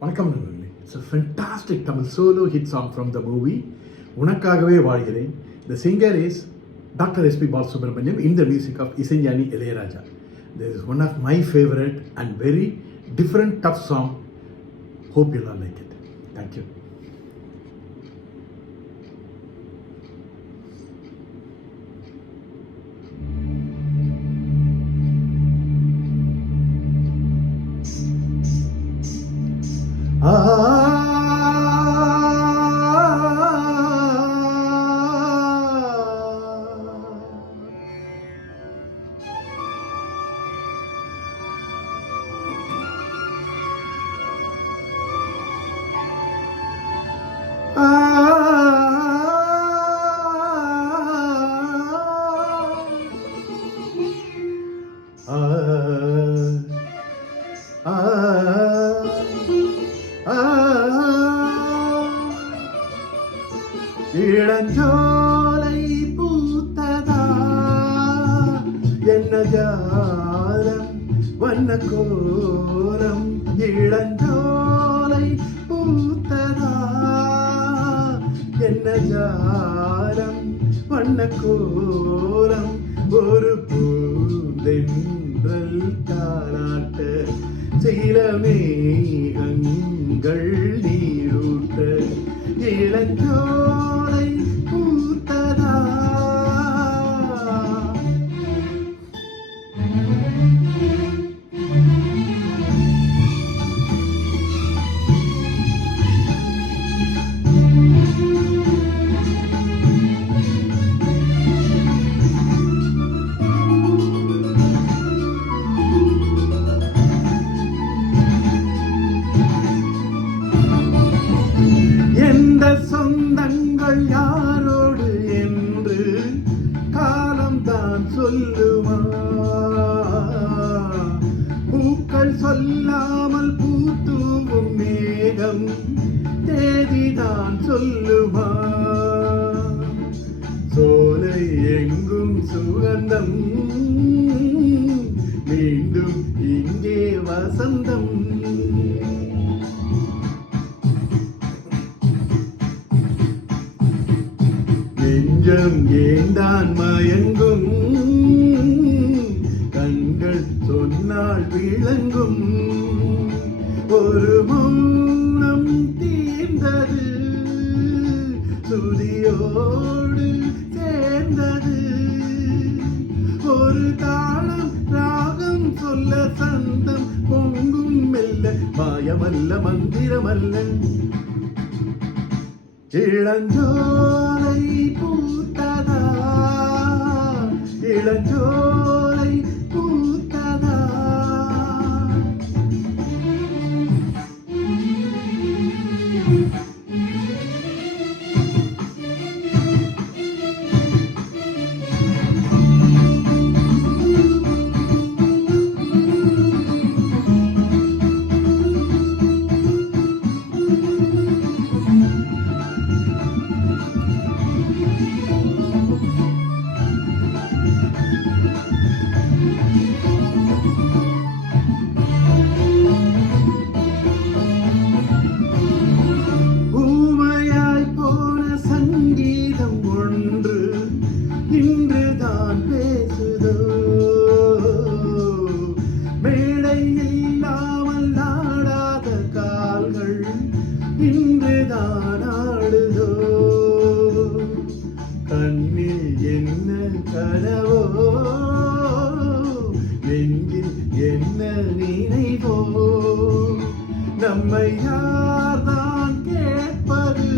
வணக்கம் நண்பர்களே. It's a fantastic Tamil solo hit song from the movie உனக்காகவே வாழ்கிறேன். The singer is Dr. S.P. Balasubramaniam in the music of Isanjani Ilayaraja. This is one of my favorite and very different tough song. Hope you'll all like it. Thank you. இளஞ்சோலை பூத்ததா என்ன ஜாலம் வண்ண கோலம். இளஞ்சோலை பூத்ததா என்ன ஜாலம் வண்ண கோலம். ஒரு பூந்தென்றல் தாராட்ட சில மேகங்கள் நீரூட்ட. இளஞ்சோலை பூத்ததா. சொந்தங்கள் யாரோடு என்று காலம்தான் சொல்லுமா? பூக்கள் சொல்லாமல் பூத்தூவும் மேகம் தேதிதான் சொல்லுமா? சோலை எங்கும் சுகந்தம் மீண்டும் இங்கே வசந்தம். நெஞ்சம் ஏந்தான் மயங்கும் கண்கள் சொன்னால் விளங்கும். ஒரு மௌனம் தீர்ந்தது சுதியோடு சேர்ந்தது. ஒரு தாளம் ராகம் சொல்ல சந்தம் பொங்கும் மெல்ல. மாயமல்ல மந்திரமல்ல. இளஞ்சோலை பூத்ததா இளஞ்சோலை பூத்ததா. இல்லாமல் நாடாத கால்கள் இன்றுதான் ஆடுதோ. கண்ணில் என்ன கனவோ நெஞ்சில் என்ன நினைவோ. நம்மை யார்தான் கேட்பது?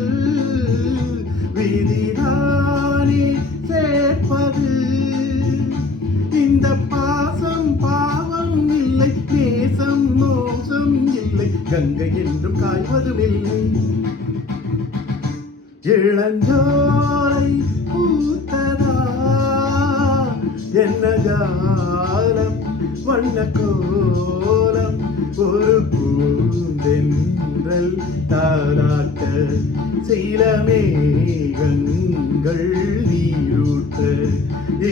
விதிதானே சேர்ப்பது. இந்த பாசம் பாவம் இல்லை, நேசம் மோசம் இல்லை, கங்கை என்றும் காய்வதுமில்லை. இளஞ்சோலை பூத்ததா என்ன ஜாலம் வண்ண கோலம். ஒரு பூந்தென்றல் தாராட்ட சில மேகங்கள் நீரூட்ட.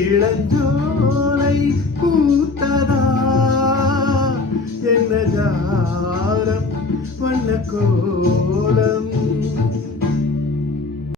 இளஞ்சோலை பூத்ததா என்ன ஜாலம் வண்ண கோலம்